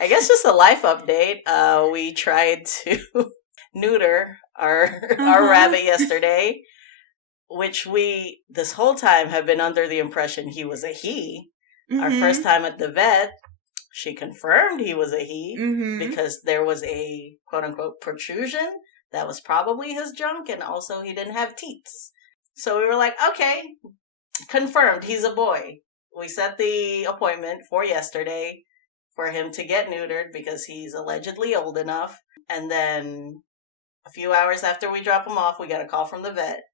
I guess just a life update. We tried to neuter our rabbit yesterday, which we this whole time have been under the impression he was a he. Our first time at the vet, she confirmed he was a he because there was a quote unquote protrusion that was probably his junk, and also he didn't have teats. So we were like, okay, confirmed he's a boy. We set the appointment for yesterday for him to get neutered because he's allegedly old enough. And then a few hours after we drop him off, we got a call from the vet.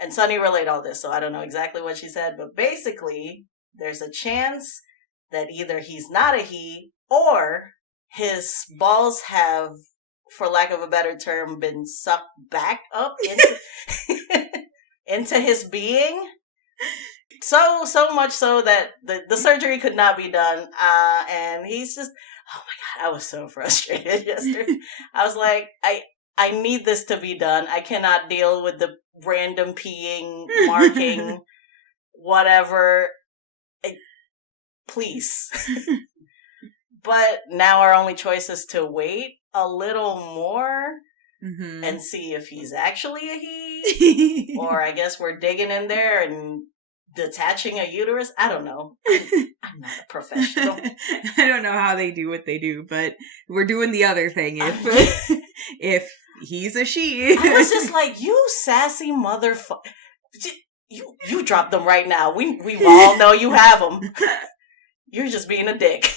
And Sunny relayed all this, so I don't know exactly what she said, but basically, there's a chance that either he's not a he or his balls have, for lack of a better term, been sucked back up into his being. So much so that the surgery could not be done. And he's just, oh my God, I was so frustrated yesterday. I was like, I need this to be done. I cannot deal with the random peeing, marking, whatever. Please. But now our only choice is to wait a little more and see if he's actually a he. Or I guess we're digging in there and detaching a uterus. I don't know. I'm not a professional. I don't know how they do what they do, but we're doing the other thing. If he's a she. I was just like, you sassy motherfucker. You drop them right now. We all know you have them. You're just being a dick.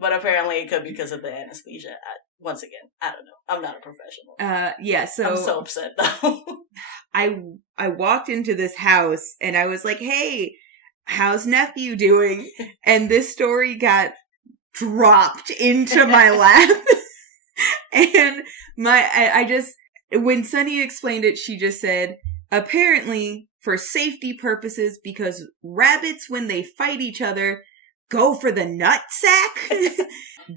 But apparently it could be because of the anesthesia. Once again, I don't know. I'm not a professional. Yeah, so... I'm so upset, though. I walked into this house, and I was like, hey, how's nephew doing? And this story got dropped into my lap. And I just... When Sunny explained it, she just said, apparently, for safety purposes, because rabbits, when they fight each other, go for the nut sack,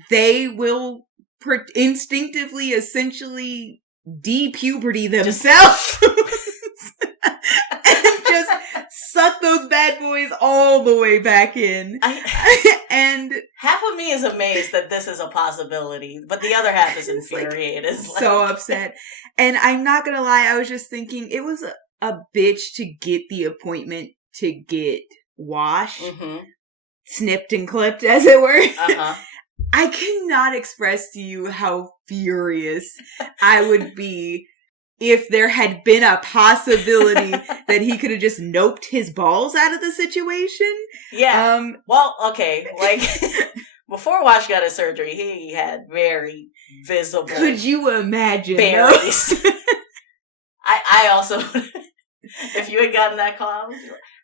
they will instinctively, essentially, de-puberty themselves. And just suck those bad boys all the way back in. And half of me is amazed that this is a possibility, but the other half is infuriated. So upset. And I'm not gonna lie, I was just thinking, it was a bitch to get the appointment to get washed, snipped and clipped, as it were. I cannot express to you how furious I would be if there had been a possibility that he could have just noped his balls out of the situation. Yeah. Well, okay, like... Before Wash got his surgery, he had very visible... Could you imagine? Berries. I also... If you had gotten that call,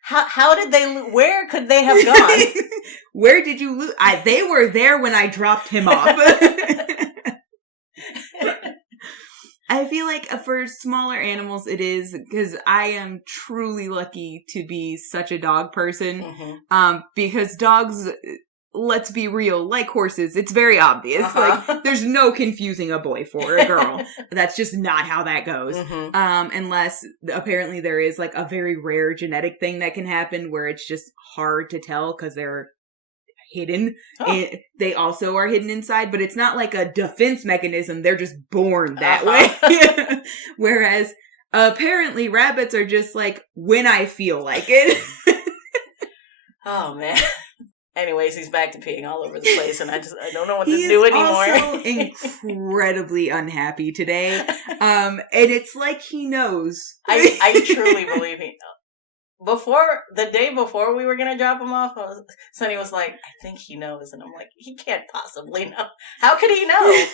how did they... Where could they have gone? Where did you lose? They were there when I dropped him off. I feel like for smaller animals it is, because I am truly lucky to be such a dog person. Because dogs... Let's be real, like horses, it's very obvious. Like, there's no confusing a boy for a girl. That's just not how that goes. Unless, apparently, there is, like, a very rare genetic thing that can happen where it's just hard to tell because they're hidden. They also are hidden inside, but it's not like a defense mechanism. They're just born that way. Whereas, apparently, rabbits are just like, when I feel like it. Oh, man. Anyways, he's back to peeing all over the place, and I don't know what to do anymore. He's also incredibly unhappy today, and it's like he knows. I truly believe he knows. The day before we were gonna drop him off, Sonny was like, "I think he knows," and I'm like, "He can't possibly know. How could he know?"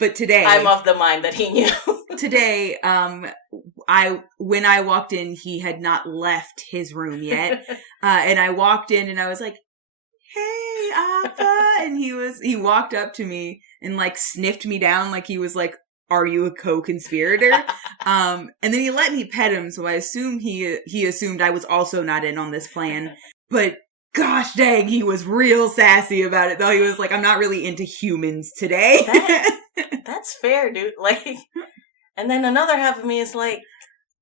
But today, I'm of the mind that he knew. Today, when I walked in, he had not left his room yet, and I walked in, and I was like, "Hey, Appa," and he walked up to me and like sniffed me down like he was like, "Are you a co-conspirator?" And then he let me pet him, so I assume he assumed I was also not in on this plan. But gosh dang, he was real sassy about it, though. He was like, "I'm not really into humans today." That's fair, dude. Like, and then another half of me is like,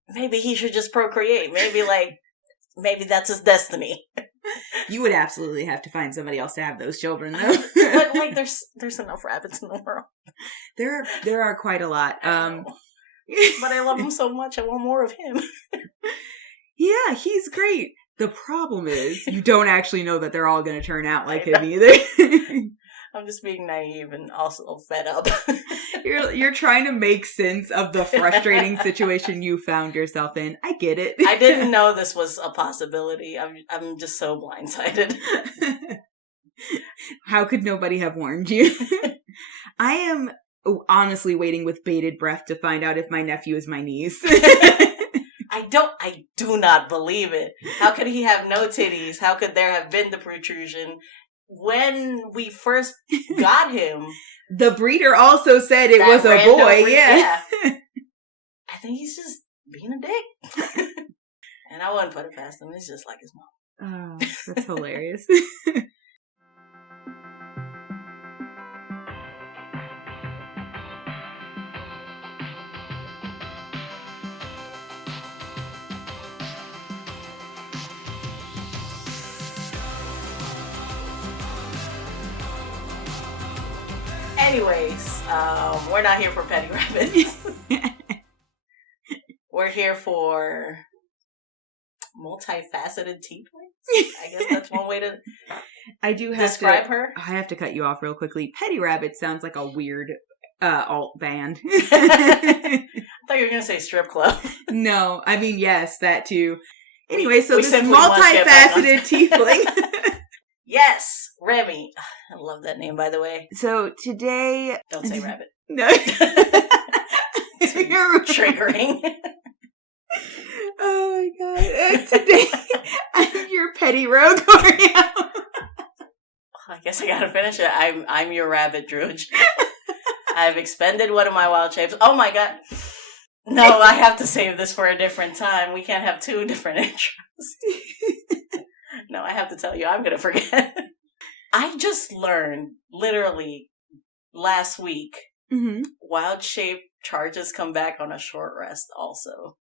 maybe he should just procreate. Maybe that's his destiny. You would absolutely have to find somebody else to have those children, though. But like, there's enough rabbits in the world. There are quite a lot. But I love him so much. I want more of him. Yeah, he's great. The problem is you don't actually know that they're all going to turn out like him either. I'm just being naive and also fed up. You're trying to make sense of the frustrating situation you found yourself in. I get it. I didn't know this was a possibility. I'm just so blindsided. How could nobody have warned you? I am honestly waiting with bated breath to find out if my nephew is my niece. I do not believe it. How could he have no titties? How could there have been the protrusion? When we first got him, the breeder also said it was a boy. Yeah. I think he's just being a dick. And I wouldn't put it past him. It's just like his mom. Oh, that's hilarious. Anyways, we're not here for petty rabbits. We're here for multifaceted tieflings. I guess that's one way to describe her. I have to cut you off real quickly. Petty rabbit sounds like a weird alt band. I thought you were going to say strip club. No, I mean, yes, that too. Anyway, so this multifaceted tiefling. Yes, Remy. I love that name, by the way. So today... Don't say rabbit. No. You're triggering. Oh my god. Today, I'm your petty rogue, Oreo. I guess I gotta finish it. I'm your rabbit, Drudge. I've expended one of my wild shapes. Oh my god. No, I have to save this for a different time. We can't have two different intros. No, I have to tell you, I'm going to forget. I just learned, literally, last week, wild shape charges come back on a short rest also.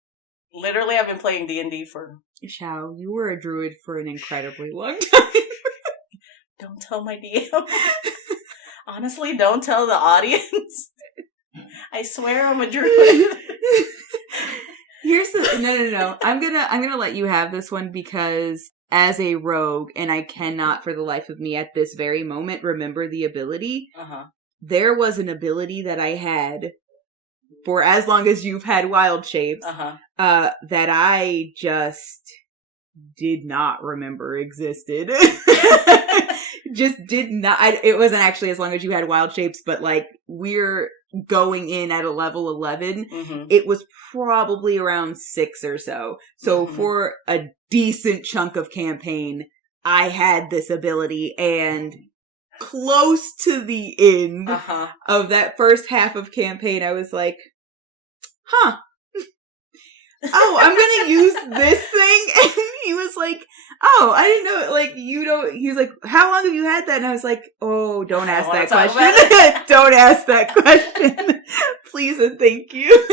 Literally, I've been playing D&D for... Shao, you were a druid for an incredibly long time. Don't tell my DM. Honestly, don't tell the audience. I swear I'm a druid. Here's the... No. I'm gonna let you have this one because... As a rogue, and I cannot for the life of me at this very moment remember the ability. There was an ability that I had for as long as you've had wild shapes that I just did not remember existed. Just did not. It wasn't actually as long as you had wild shapes, but like we're going in at a level 11. It was probably around 6 or so. So for a decent chunk of campaign, I had this ability, and close to the end of that first half of campaign, I was like, huh. Oh, I'm gonna use this thing? And he was like, oh, I didn't know, like, you don't, he was like, how long have you had that? And I was like, oh, don't ask that question. Don't ask that question. Please and thank you.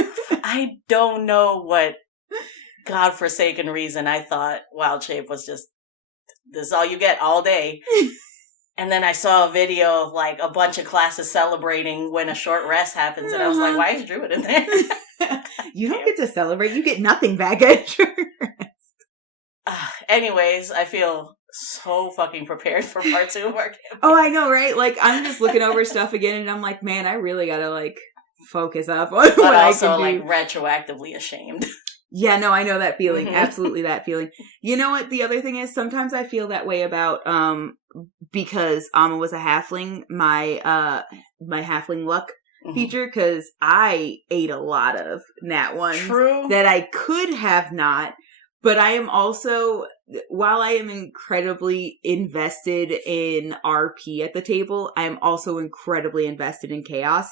I don't know what godforsaken reason I thought wild shape was just, this is all you get all day. And then I saw a video of, like, a bunch of classes celebrating when a short rest happens, and I was like, why is Druid in there? You don't get to celebrate. You get nothing back at your rest. Anyways, I feel so fucking prepared for part 2 of our campaign. Oh, I know, right? Like, I'm just looking over stuff again, and I'm like, man, I really gotta, like, focus up on what I can do. Like, retroactively ashamed. Yeah, no, I know that feeling. Absolutely that feeling. You know what? The other thing is, sometimes I feel that way about, because Amma was a halfling, my halfling luck feature, because I ate a lot of nat ones that I could have not, but I am also, while I am incredibly invested in RP at the table, I am also incredibly invested in chaos.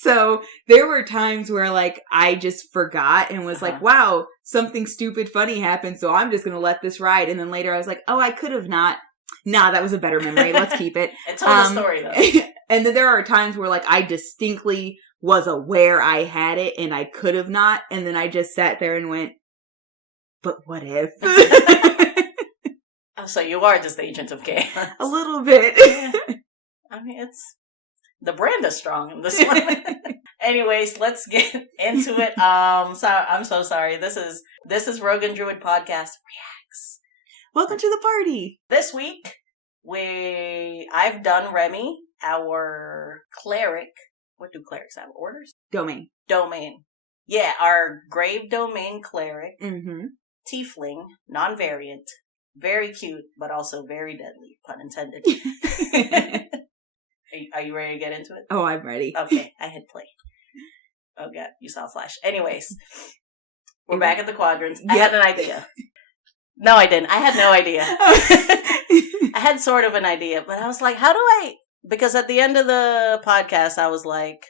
So there were times where, like, I just forgot and was like, wow, something stupid funny happened, so I'm just going to let this ride. And then later I was like, oh, I could have not. Nah, that was a better memory. Let's keep it. It's on the story, though. And then there are times where, like, I distinctly was aware I had it and I could have not. And then I just sat there and went, but what if? Oh, so you are just Agent of Chaos. A little bit. Yeah. I mean, it's... The brand is strong in this one. Anyways, let's get into it. I'm so sorry. This is Rogan Druid Podcast Reacts. Welcome to the party. This week, I've done Remy, our cleric. What do clerics have? Orders? Domain. Yeah, our grave domain cleric. Mm-hmm. Tiefling, non-variant. Very cute, but also very deadly. Pun intended. Are you ready to get into it? Oh, I'm ready. Okay, I hit play. Oh god, you saw a flash. Anyways, we're back at the quadrants. Yep. I had an idea. No, I didn't. I had no idea. I had sort of an idea, but I was like, how do I... Because at the end of the podcast, I was like...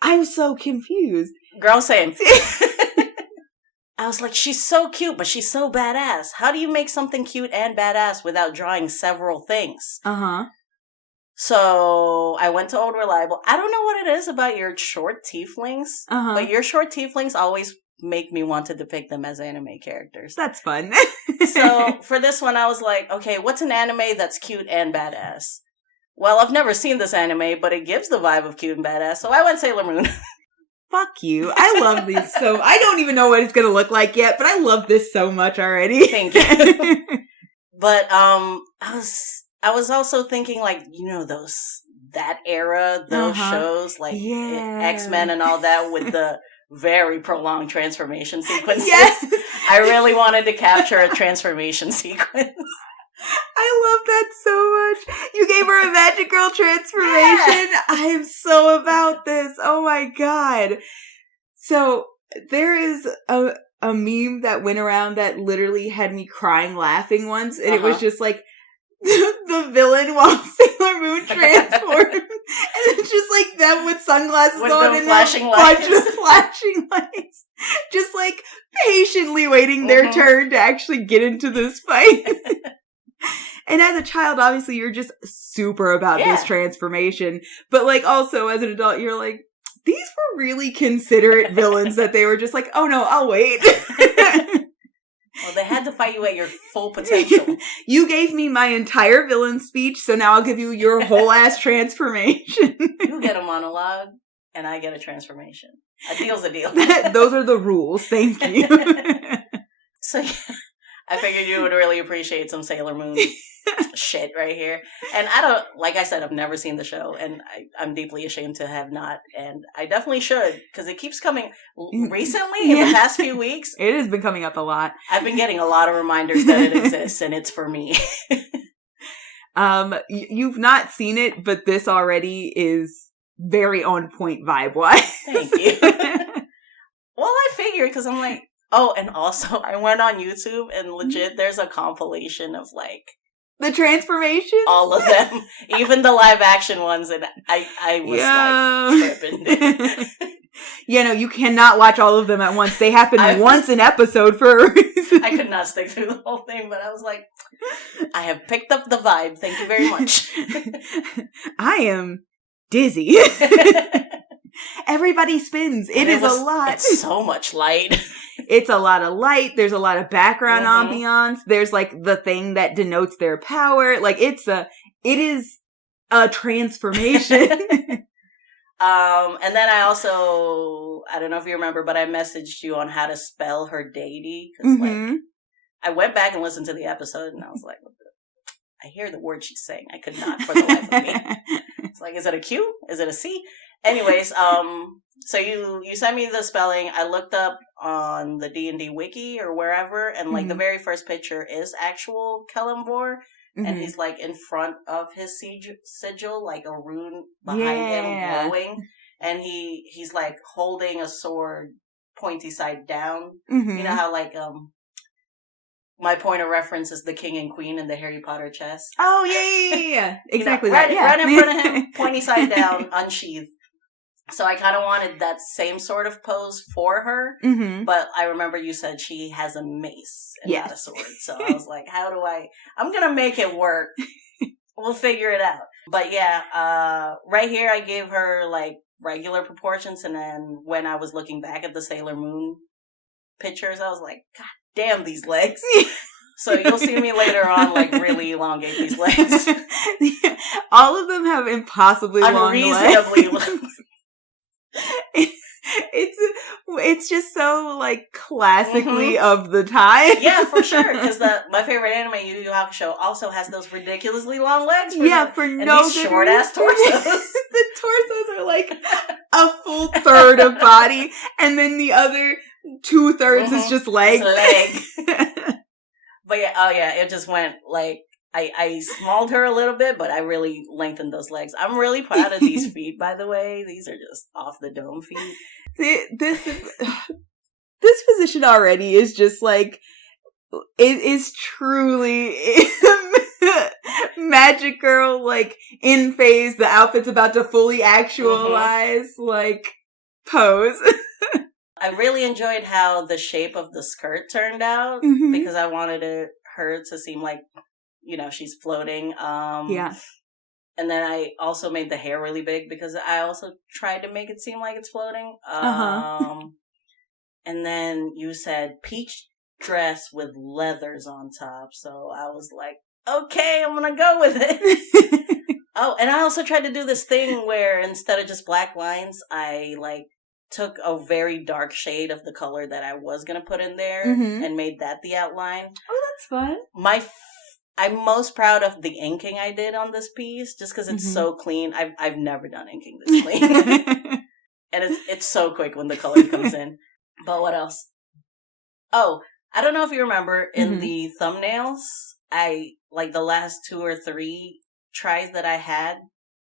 I'm so confused. Girl, same. I was like, she's so cute, but she's so badass. How do you make something cute and badass without drawing several things? Uh-huh. So I went to Old Reliable. I don't know what it is about your short tieflings, but your short tieflings always make me want to depict them as anime characters. That's fun. So for this one, I was like, okay, what's an anime that's cute and badass? Well, I've never seen this anime, but it gives the vibe of cute and badass, so I went Sailor Moon. Fuck you. I love these so... I don't even know what it's going to look like yet, but I love this so much already. Thank you. But I was also thinking, like, you know, that era, those shows, like X-Men and all that, with the very prolonged transformation sequences. Yes! I really wanted to capture a transformation sequence. I love that so much. You gave her a Magic Girl transformation. Yeah. I am so about this. Oh my god. So, there is a meme that went around that literally had me crying laughing once, and it was just like, the villain while Sailor Moon transformed. And it's just like them with sunglasses with on and flashing a lights. bunch of flashing lights. Just like patiently waiting their turn to actually get into this fight. And as a child, obviously, you're just super about this transformation. But like also as an adult, you're like, these were really considerate villains that they were just like, oh no, I'll wait. Well, they had to fight you at your full potential. You gave me my entire villain speech, so now I'll give you your whole ass transformation. You get a monologue, and I get a transformation. A deal's a deal. Those are the rules. Thank you. So, yeah, I figured you would really appreciate some Sailor Moon shit right here. And like I said, I've never seen the show, and I'm deeply ashamed to have not, and I definitely should, because it keeps coming recently, in the past few weeks. It has been coming up a lot. I've been getting a lot of reminders that it exists, and it's for me. You've not seen it, but this already is very on point vibe-wise. Thank you. Well, I figured, because I'm like, oh, and also, I went on YouTube, and legit, there's a compilation of, like, the transformations? All of them. Even the live action ones. And I was like tripping. Yeah, no, you cannot watch all of them at once. They happen once an episode for a reason. I could not stick through the whole thing, but I was like, I have picked up the vibe. Thank you very much. I am dizzy. Everybody spins. It is a lot. It's so much light. It's a lot of light. There's a lot of background ambiance. There's like the thing that denotes their power. Like it is a transformation. And then I don't know if you remember, but I messaged you on how to spell her deity. Cause like, I went back and listened to the episode and I was like, I hear the word she's saying. I could not for the life of me. It's like, is it a Q? Is it a C? Anyways, so you sent me the spelling. I looked up on the D&D wiki or wherever, and like the very first picture is actual Kellenvor, and he's like in front of his sigil, like a rune behind him glowing, and he's like holding a sword pointy side down. You know how like my point of reference is the king and queen in the Harry Potter chest. Oh yeah. Exactly. Right in front of him, pointy side down, unsheathed. So I kind of wanted that same sort of pose for her, but I remember you said she has a mace and not a sword. So I was like, I'm going to make it work. We'll figure it out. But yeah, right here I gave her like regular proportions, and then when I was looking back at the Sailor Moon pictures, I was like, God damn these legs. So you'll see me later on, like, really elongate these legs. All of them have impossibly long legs. Unreasonably long. It's just so, like, classically of the time. Yeah, for sure. Because my favorite anime, Yu Yu Hakusho, also has those ridiculously long legs. For no these short-ass torsos. The torsos are, like, a full third of body, and then the other 2/3 is just legs. But yeah, it just went, like, I smalled her a little bit, but I really lengthened those legs. I'm really proud of these feet, by the way. These are just off the dome feet. This position already is just, like, it is truly Magic Girl, like, in phase, the outfit's about to fully actualize, like, pose. I really enjoyed how the shape of the skirt turned out, because I wanted her to seem like, you know, she's floating. Yeah. And then I also made the hair really big because I also tried to make it seem like it's floating. And then you said peach dress with leathers on top. So I was like, okay, I'm going to go with it. Oh, and I also tried to do this thing where instead of just black lines, I, like, took a very dark shade of the color that I was going to put in there and made that the outline. Oh, that's fun. I'm most proud of the inking I did on this piece, just because it's so clean. I've never done inking this clean. And it's so quick when the color comes in. But what else? Oh, I don't know if you remember, in the thumbnails, like the last 2 or 3 tries that I had,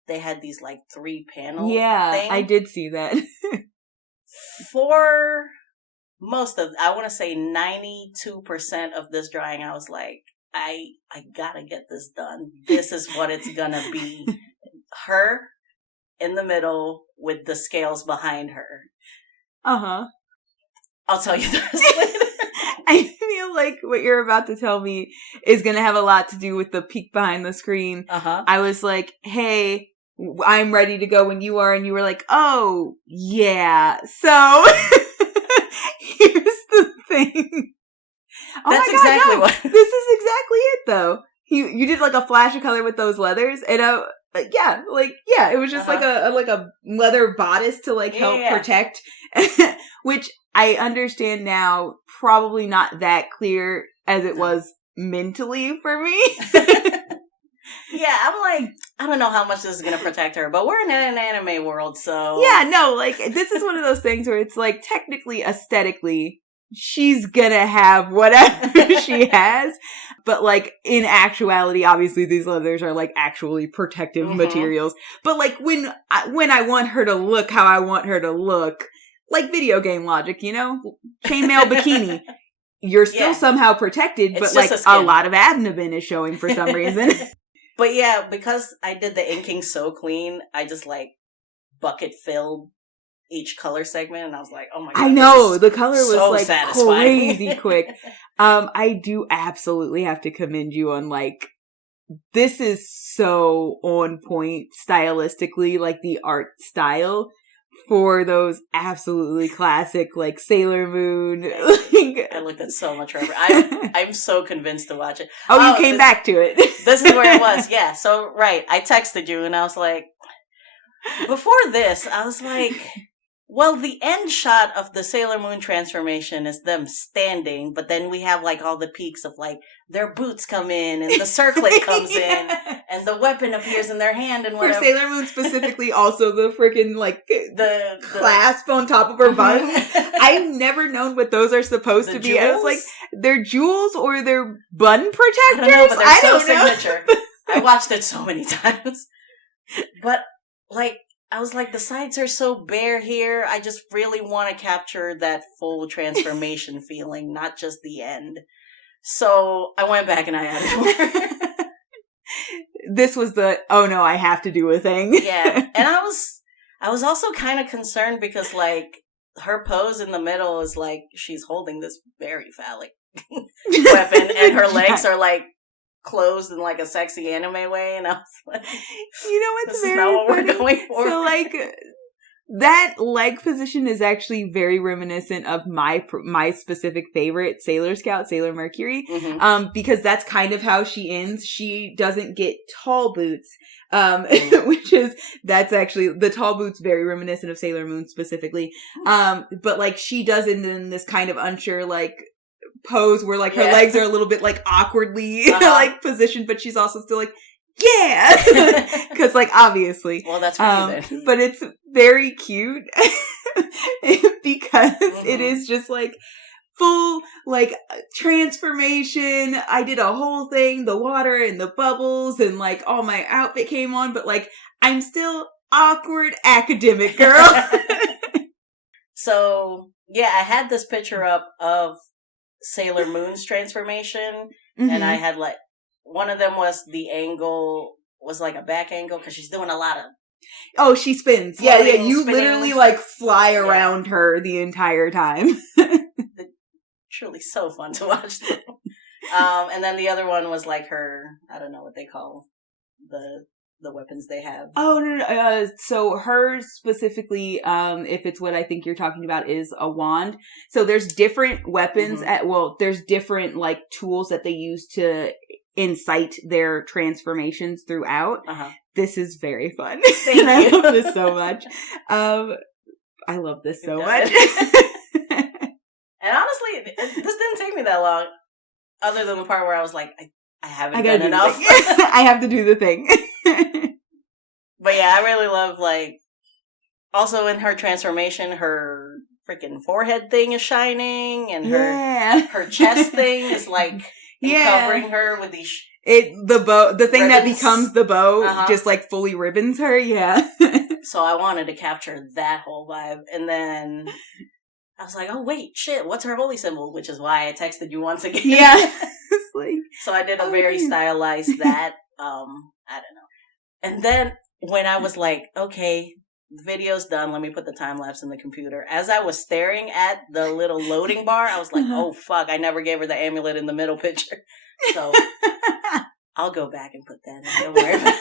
they had these, like, 3 panel things. I did see that. For most of, I want to say 92% of this drawing, I was like, I gotta get this done. This is what it's gonna be. Her in the middle with the scales behind her. I'll tell you the rest later. I feel like what you're about to tell me is gonna have a lot to do with the peek behind the screen. I was like, hey, I'm ready to go when you are, and you were like, oh, yeah. So, here's the thing. That's exactly what. This is exactly it, though. You did, like, a flash of color with those leathers, and it was just like a leather bodice to, like, help protect, which I understand now, probably not that clear as it was mentally for me. Yeah, I'm like, I don't know how much this is going to protect her, but we're in an anime world, so. Yeah, no, like, this is one of those things where it's like, technically, aesthetically, she's gonna have whatever she has. But, like, in actuality, obviously, these leathers are, like, actually protective materials. But, like, when I want her to look how I want her to look, like video game logic, you know? Chainmail bikini. You're still somehow protected, It's but, like, a lot of abdomen is showing for some reason. But yeah, because I did the inking so clean, I just, like, bucket filled each color segment, and I was like, oh my god. I know, the color was, so like, satisfying. crazy quick. I do absolutely have to commend you on, like, this is so on point stylistically, like, the art style for those absolutely classic, like, Sailor Moon. Like, I looked at so much Rubber. I'm so convinced to watch it. Oh, you came back to it. This is where it was, yeah. So, right, I texted you, and I was like, before this, I was like, well, the end shot of the Sailor Moon transformation is them standing, but then we have, like, all the peaks of, like, their boots come in, and the circlet comes in, and the weapon appears in their hand, and whatever. For Sailor Moon specifically, also the freaking, like, the clasp on top of her button. I've never known what those are supposed to be. Jewels? I was like, they're jewels or they're bun protectors? I don't know, but they're so know. signature. I watched it so many times. But, like, I was like, the sides are so bare here. I just really want to capture that full transformation feeling, not just the end. So I went back and I added more. This was the, oh no, I have to do a thing. Yeah. And I was also kind of concerned because, like, her pose in the middle is like she's holding this very phallic weapon, and her legs are, like, closed in, like, a sexy anime way, and I was like, you know what's this very is not what funny? we're going for. So, like, that leg position is actually very reminiscent of my specific favorite Sailor Scout, Sailor Mercury. Mm-hmm. Because that's kind of how she ends. She doesn't get tall boots. That's actually, the tall boots very reminiscent of Sailor Moon specifically. But like she does it in this kind of unsure, like, pose where like her legs are a little bit like awkwardly like positioned, but she's also still like, yeah, because like obviously, well, that's for you then. But it's very cute because it is just like full like transformation. I did a whole thing, the water and the bubbles, and like all my outfit came on, but like I'm still awkward academic girl. So yeah, I had this picture up of Sailor Moon's transformation, and I had like, one of them was the angle was like a back angle because she's doing a lot of. Oh, she spins. Yeah. You literally like fly around her the entire time. Truly so fun to watch. And then the other one was like her. I don't know what they call the weapons they have. Oh no. So hers specifically, if it's what I think you're talking about, is a wand. So there's different weapons there's different like tools that they use to incite their transformations throughout. This is very fun. Thank you. I love this so much. I love this so much. And honestly, this didn't take me that long, other than the part where I was like, I haven't done enough. I have to do the thing. But yeah, I really love, like, also in her transformation, her freaking forehead thing is shining, and her chest thing is like covering her with these the thing ribbons that becomes the bow just like fully ribbons her. So I wanted to capture that whole vibe, and then I was like, oh wait, shit, what's her holy symbol? Which is why I texted you once again. Like, so I did a very stylized that. I don't know. And then when I was like, okay, the video's done, let me put the time lapse in the computer. As I was staring at the little loading bar, I was like, oh fuck, I never gave her the amulet in the middle picture. So I'll go back and put that in. Don't worry about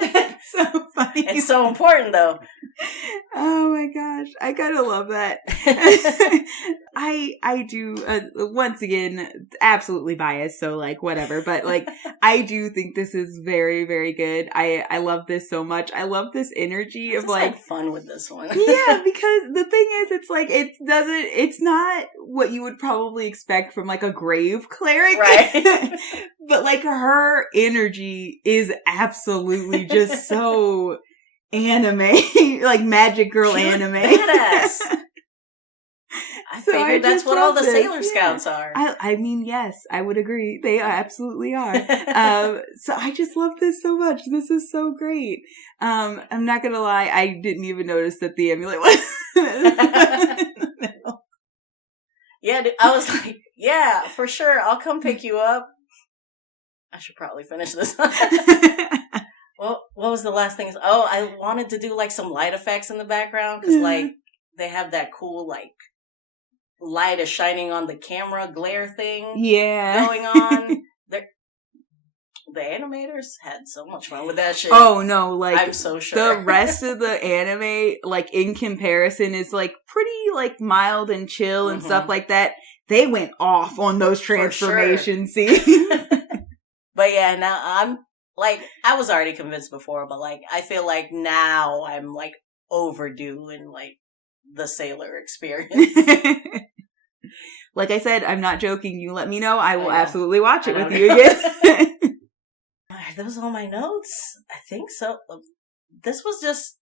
it. So funny. It's so important though. Oh my gosh. I kind of love that. I do, once again, absolutely biased, so like whatever, but like I do think this is very, very good. I love this so much. I love this energy of like fun with this one. Yeah, because the thing is, it's like it's not what you would probably expect from like a grave cleric. Right. But like her energy is absolutely just so anime, like magic girl cute, anime. Badass. I figured that's what all the Sailor Scouts are. I mean, yes, I would agree. They absolutely are. So I just love this so much. This is so great. I'm not gonna lie, I didn't even notice that the amulet was Yeah, I was like, yeah, for sure, I'll come pick you up. I should probably finish this. Well, what was the last thing? Oh, I wanted to do like some light effects in the background because like they have that cool like light is shining on the camera glare thing going on. The animators had so much fun with that shit. Oh no, like I'm so sure. The rest of the anime, like in comparison, is like pretty like mild and chill and stuff like that. They went off on those transformation scenes. But yeah, now I'm like, I was already convinced before, but like I feel like now I'm like overdue in like the Sailor experience. Like I said, I'm not joking. You let me know. I will absolutely watch it with you again. Are those all my notes? I think so. This was just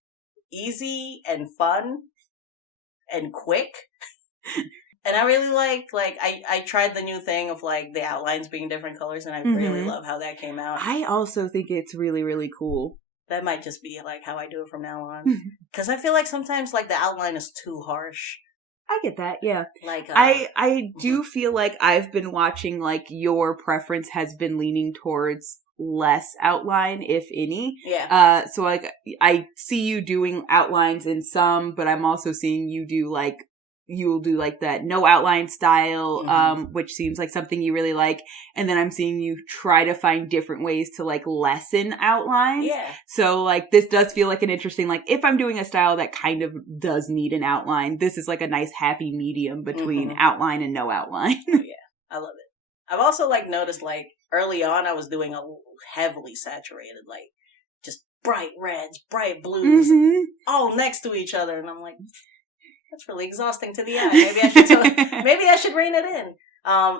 easy and fun and quick. And I really liked, like, I tried the new thing of, like, the outlines being different colors, and I really love how that came out. I also think it's really, really cool. That might just be, like, how I do it from now on. Because I feel like sometimes, like, the outline is too harsh. I get that, yeah. Like, I do feel like I've been watching, like, your preference has been leaning towards less outline, if any. Yeah. So, like, I see you doing outlines in some, but I'm also seeing you do, like, you'll do like that no outline style, which seems like something you really like. And then I'm seeing you try to find different ways to like lessen outlines. Yeah. So like this does feel like an interesting, like if I'm doing a style that kind of does need an outline, this is like a nice happy medium between outline and no outline. Yeah, I love it. I've also like noticed like early on I was doing a heavily saturated, like just bright reds, bright blues, all next to each other, and I'm like, that's really exhausting to the eye. Maybe I should rein it in.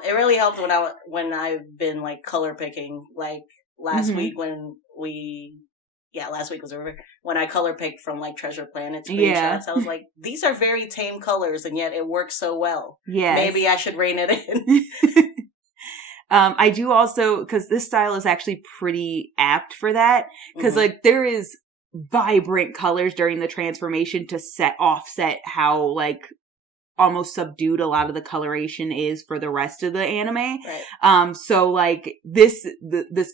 It really helped when I've been like color picking. Like last week last week was over when I color picked from like Treasure Planet screenshots. I was like, these are very tame colors, and yet it works so well. Yeah, maybe I should rein it in. I do also, because this style is actually pretty apt for that, because like there is vibrant colors during the transformation to offset how like almost subdued a lot of the coloration is for the rest of the anime. Right. So like this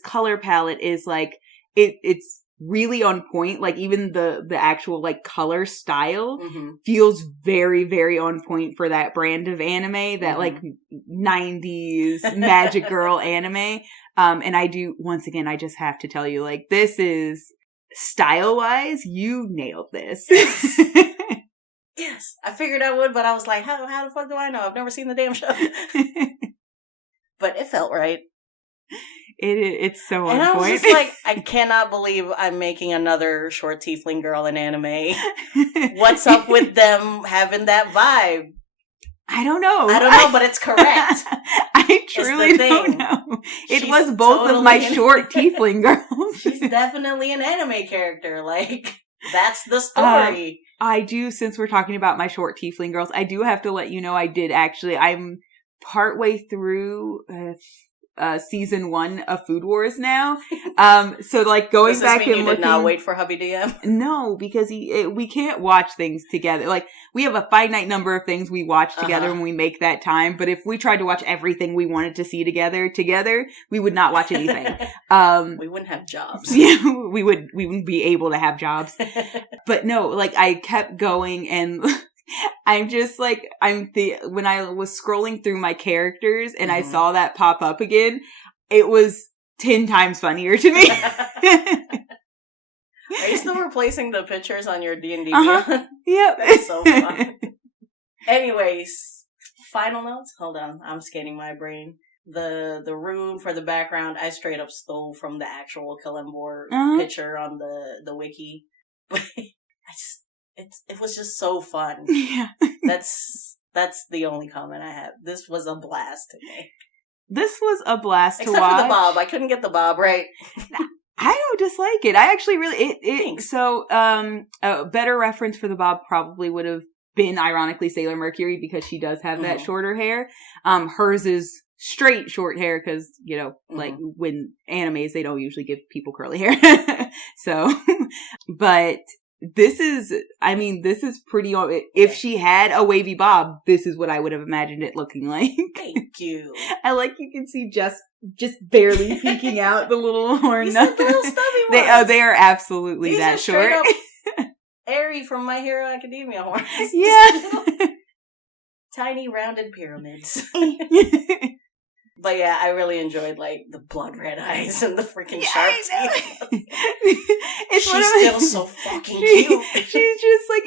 color palette is like it's really on point. Like even the actual like color style feels very, very on point for that brand of anime, that like 90s magic girl anime. And I do, once again, I just have to tell you, like, this is style wise, you nailed this. Yes, I figured I would, but I was like, how the fuck do I know? I've never seen the damn show. But it felt right. It's so on point. And I was just like, I cannot believe I'm making another short tiefling girl in anime. What's up with them having that vibe? I don't know, but it's correct. I truly don't know. It was both of my short tiefling girls. She's definitely an anime character. Like, that's the story. I do, since we're talking about my short tiefling girls, I do have to let you know I'm partway through season 1 of Food Wars now. So like going back and looking. You did not wait for hubby DM? No, because we can't watch things together. Like we have a finite number of things we watch together when we make that time. But if we tried to watch everything we wanted to see together, we would not watch anything. We wouldn't have jobs. Yeah, we wouldn't be able to have jobs. But no, like I kept going and I'm just like, when I was scrolling through my characters and I saw that pop up again, it was 10 times funnier to me. Are you still replacing the pictures on your D&D? Yep. That's so fun. Anyways, final notes? Hold on, I'm scanning my brain. The room for the background, I straight up stole from the actual Kalembor picture on the wiki. But it was just so fun. Yeah. That's the only comment I have. This was a blast to make. This was a blast to watch. Except for the bob. I couldn't get the bob right. I don't dislike it. I actually really Thanks. So a better reference for the bob probably would have been ironically Sailor Mercury, because she does have that shorter hair. Hers is straight short hair because, you know, like when animes, they don't usually give people curly hair. So, but this is pretty, if she had a wavy bob, this is what I would have imagined it looking like. Thank you. I like you can see just barely peeking out the little horn. You said the little stubby ones. They are absolutely These that are short. Up Airy from My Hero Academia horns. Yeah. Tiny rounded pyramids. But yeah, I really enjoyed like the blood red eyes and the freaking sharp teeth. She's still so fucking cute. She's just like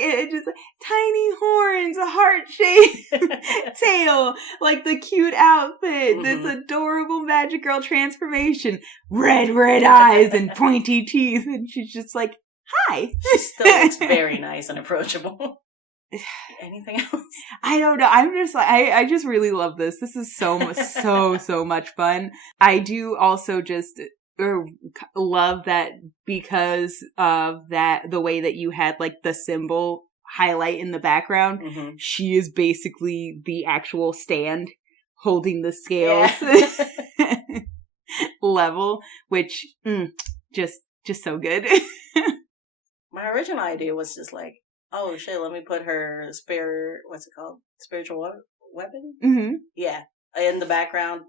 tiny horns, a heart-shaped tail, like the cute outfit, this adorable magic girl transformation, red eyes and pointy teeth, and she's just like, hi. She still looks very nice and approachable. Anything else? I don't know. I'm just like, I just really love this. This is so much fun. I do also just love that because of that, the way that you had like the symbol highlight in the background. She is basically the actual stand holding the scales level, which just so good. My original idea was just like, oh shit, let me put her spiritual weapon? Yeah, in the background.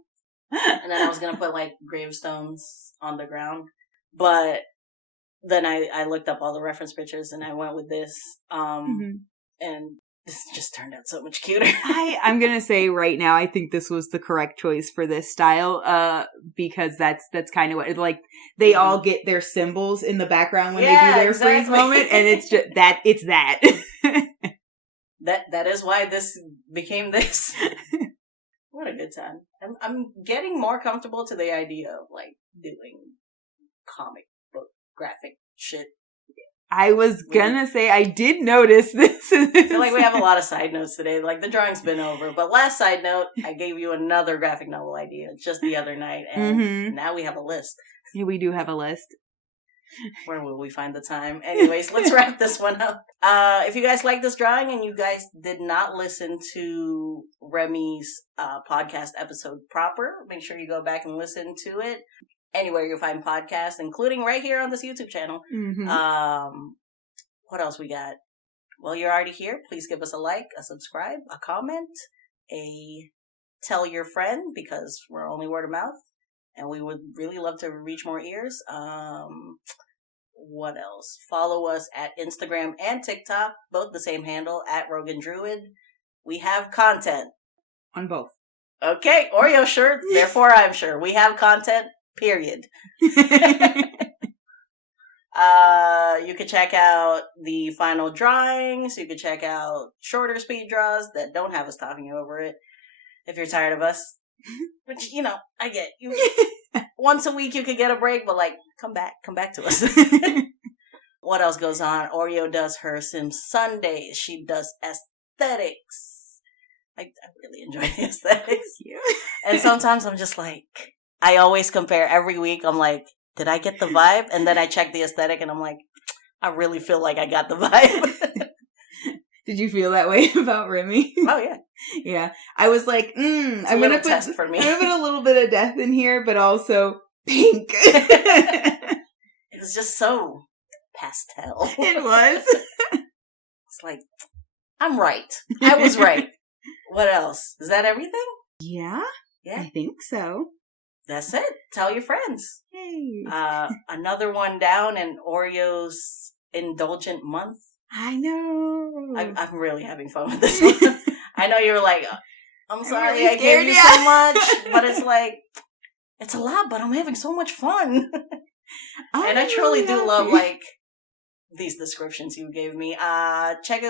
And then I was gonna put like gravestones on the ground. But then I looked up all the reference pictures and I went with this. And this just turned out so much cuter. I'm gonna say right now, I think this was the correct choice for this style, because that's kind of what, like, they all get their symbols in the background when they do their freeze moment, and it's just that, it's that. That is why this became this. What a good time. I'm getting more comfortable to the idea of, like, doing comic book graphic shit. I was gonna say, I did notice this. I feel like we have a lot of side notes today. Like, the drawing's been over. But last side note, I gave you another graphic novel idea just the other night. And now we have a list. Yeah, we do have a list. Where will we find the time? Anyways, let's wrap this one up. If you guys like this drawing and you guys did not listen to Remy's podcast episode proper, make sure you go back and listen to it. Anywhere you'll find podcasts, including right here on this YouTube channel. What else we got? Well, you're already here. Please give us a like, a subscribe, a comment, a tell your friend, because we're only word of mouth. And we would really love to reach more ears. What else? Follow us at Instagram and TikTok, both the same handle, at Rogan Druid. We have content. On both. Okay, Oreo sure, therefore I'm sure. We have content, period. You can check out the final drawings. You can check out shorter speed draws that don't have us talking over it. If you're tired of us. Which, you know, I get you. Once a week you could get a break, but, like, come back to us. What else goes on? Oreo does her Sim Sundays. She does aesthetics. I really enjoy the aesthetics. Yeah. And sometimes I'm just like, I always compare every week. I'm like, did I get the vibe? And then I check the aesthetic and I'm like, I really feel like I got the vibe. Did you feel that way about Remy? Oh, yeah. Yeah. I was like, I'm going to put for me. I'm going to put a little bit of death in here, but also pink. It was just so pastel. It was. It's like, I'm right. I was right. What else? Is that everything? Yeah. Yeah. I think so. That's it. Tell your friends. Yay. Another one down in Oreo's indulgent month. I know. I'm really having fun with this one. I know you were like, I'm sorry really I gave you so much, but it's like, it's a lot, but I'm having so much fun. And I truly really do love, like, these descriptions you gave me. Check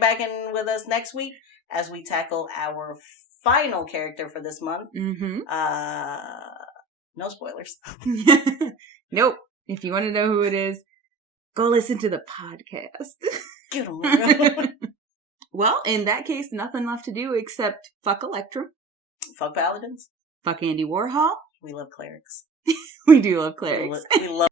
back in with us next week as we tackle our final character for this month. No spoilers. Nope. If you want to know who it is, go listen to the podcast. Get 'em, real. Well, in that case, nothing left to do except fuck Electrum. Fuck paladins. Fuck Andy Warhol. We love clerics. We do love clerics. We love